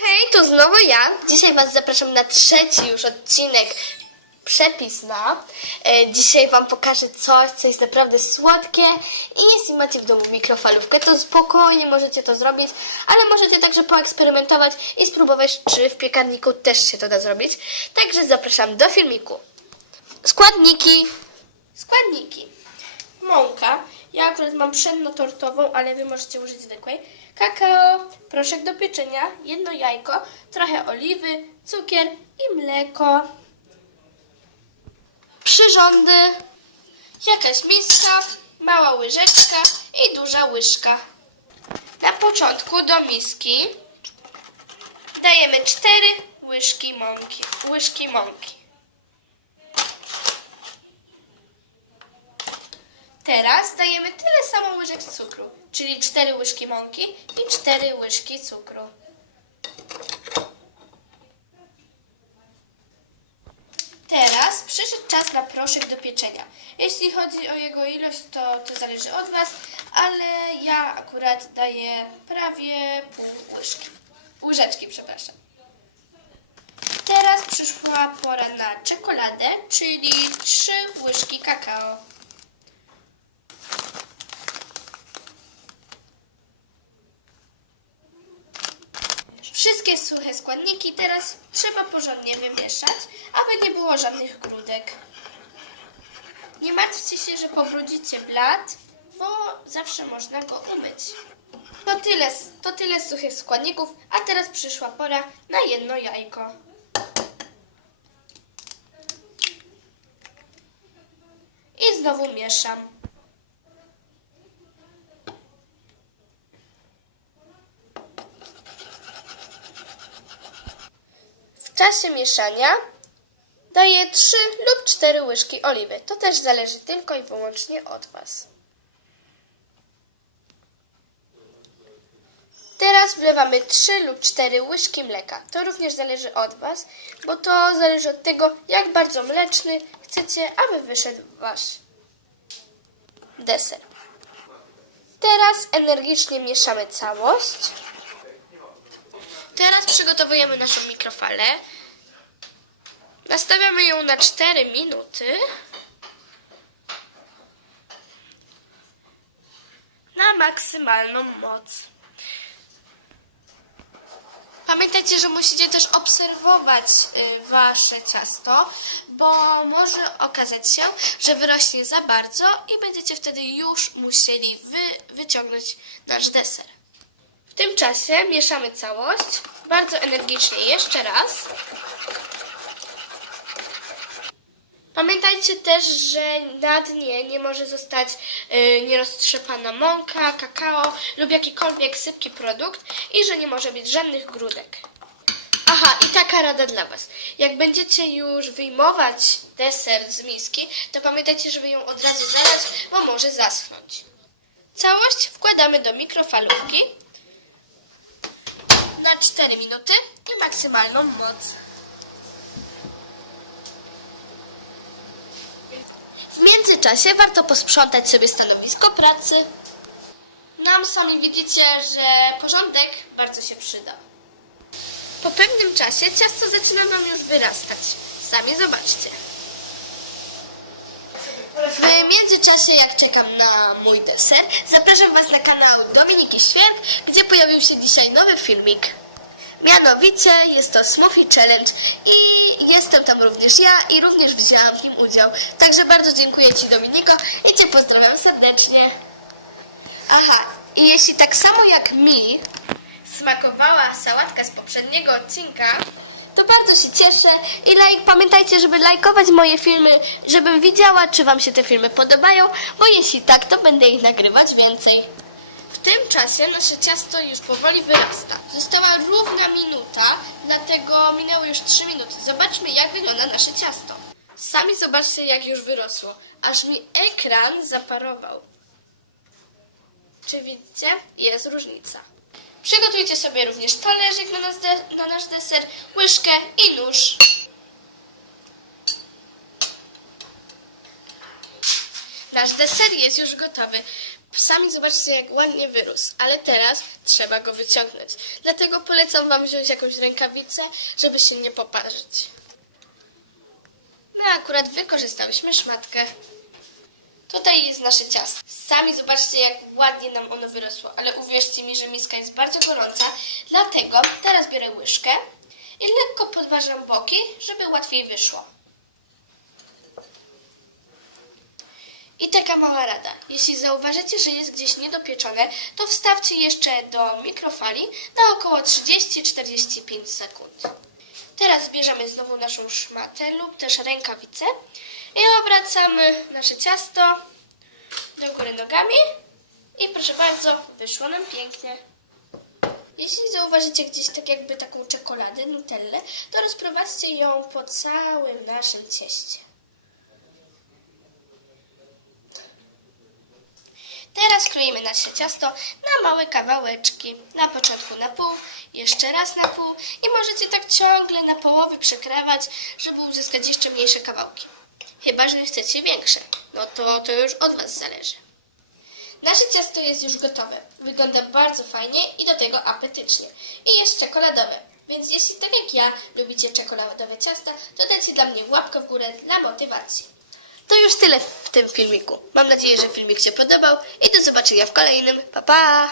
Hej, tu znowu ja. Dzisiaj Was zapraszam na trzeci już odcinek Przepis na. E, dzisiaj Wam pokażę coś, co jest naprawdę słodkie i jeśli macie w domu mikrofalówkę, to spokojnie możecie to zrobić, ale możecie także poeksperymentować i spróbować, czy w piekarniku też się to da zrobić. Także zapraszam do filmiku. Składniki. Składniki. Mąka. Ja akurat mam pszenno-tortową, ale Wy możecie użyć zwykłej. Kakao, proszek do pieczenia, jedno jajko, trochę oliwy, cukier i mleko. Przyrządy. Jakaś miska, mała łyżeczka i duża łyżka. Na początku do miski dajemy 4 łyżki mąki. Łyżki mąki. Teraz dajemy tyle samo łyżek cukru, czyli 4 łyżki mąki i 4 łyżki cukru. Teraz przyszedł czas na proszek do pieczenia. Jeśli chodzi o jego ilość, to, to zależy od Was, ale ja akurat daję prawie pół łyżki. Łyżeczki, przepraszam. Teraz przyszła pora na czekoladę, czyli trzy łyżki kakao. Wszystkie suche składniki teraz trzeba porządnie wymieszać, aby nie było żadnych grudek. Nie martwcie się, że pobrudzicie blat, bo zawsze można go umyć. To tyle, to tyle suchych składników, a teraz przyszła pora na jedno jajko. I znowu mieszam. Czasie mieszania daję 3 lub 4 łyżki oliwy. To też zależy tylko i wyłącznie od Was. Teraz wlewamy 3 lub 4 łyżki mleka. To również zależy od Was, bo to zależy od tego, jak bardzo mleczny chcecie, aby wyszedł Wasz deser. Teraz energicznie mieszamy całość. Teraz przygotowujemy naszą mikrofalę. Nastawiamy ją na 4 minuty. Na maksymalną moc. Pamiętajcie, że musicie też obserwować y, wasze ciasto, bo może okazać się, że wyrośnie za bardzo i będziecie wtedy już musieli wy, wyciągnąć nasz deser. W tym czasie mieszamy całość bardzo energicznie jeszcze raz. Pamiętajcie też, że na dnie nie może zostać y, nieroztrzepana mąka, kakao lub jakikolwiek sypki produkt i że nie może być żadnych grudek. Aha, i taka rada dla Was. Jak będziecie już wyjmować deser z miski, to pamiętajcie, żeby ją od razu zalać, bo może zaschnąć. Całość wkładamy do mikrofalówki na 4 minuty i maksymalną moc. W międzyczasie warto posprzątać sobie stanowisko pracy. Nam sami widzicie, że porządek bardzo się przyda. Po pewnym czasie ciasto zaczyna nam już wyrastać. Sami zobaczcie. W międzyczasie, jak czekam na mój deser, zapraszam Was na kanał Dominiki Święt, gdzie pojawił się dzisiaj nowy filmik. Mianowicie jest to Smoothie Challenge i tam również ja i również wzięłam w nim udział. Także bardzo dziękuję Ci Dominiko i Cię pozdrawiam serdecznie. Aha, i jeśli tak samo jak mi smakowała sałatka z poprzedniego odcinka, to bardzo się cieszę i lajk, pamiętajcie, żeby lajkować moje filmy, żebym widziała, czy Wam się te filmy podobają, bo jeśli tak, to będę ich nagrywać więcej. W tym czasie nasze ciasto już powoli wyrasta. Została równa minuta, dlatego minęły już 3 minuty. Zobaczmy, jak wygląda nasze ciasto. Sami zobaczcie, jak już wyrosło. Aż mi ekran zaparował. Czy widzicie? Jest różnica. Przygotujcie sobie również talerzyk na, na nasz deser, łyżkę i nóż. Nasz deser jest już gotowy. Sami zobaczcie, jak ładnie wyrósł, ale teraz trzeba go wyciągnąć. Dlatego polecam Wam wziąć jakąś rękawicę, żeby się nie poparzyć. My akurat wykorzystałyśmy szmatkę. Tutaj jest nasze ciasto. Sami zobaczcie, jak ładnie nam ono wyrosło, ale uwierzcie mi, że miska jest bardzo gorąca, dlatego teraz biorę łyżkę i lekko podważam boki, żeby łatwiej wyszło. I taka mała rada. Jeśli zauważycie, że jest gdzieś niedopieczone, to wstawcie jeszcze do mikrofali na około 30-45 sekund. Teraz bierzemy znowu naszą szmatę lub też rękawicę i obracamy nasze ciasto do góry nogami i proszę bardzo, wyszło nam pięknie. Jeśli zauważycie gdzieś tak jakby taką czekoladę, nutellę, to rozprowadźcie ją po całym naszym cieście. Teraz kroimy nasze ciasto na małe kawałeczki. Na początku na pół, jeszcze raz na pół i możecie tak ciągle na połowy przekrawać, żeby uzyskać jeszcze mniejsze kawałki. Chyba, że chcecie większe. No to, to już od Was zależy. Nasze ciasto jest już gotowe. Wygląda bardzo fajnie i do tego apetycznie. I jest czekoladowe. Więc jeśli tak jak ja lubicie czekoladowe ciasta, to dajcie dla mnie łapkę w górę dla motywacji. To już tyle tym filmiku. Mam nadzieję, że filmik się podobał i do zobaczenia w kolejnym. Pa pa!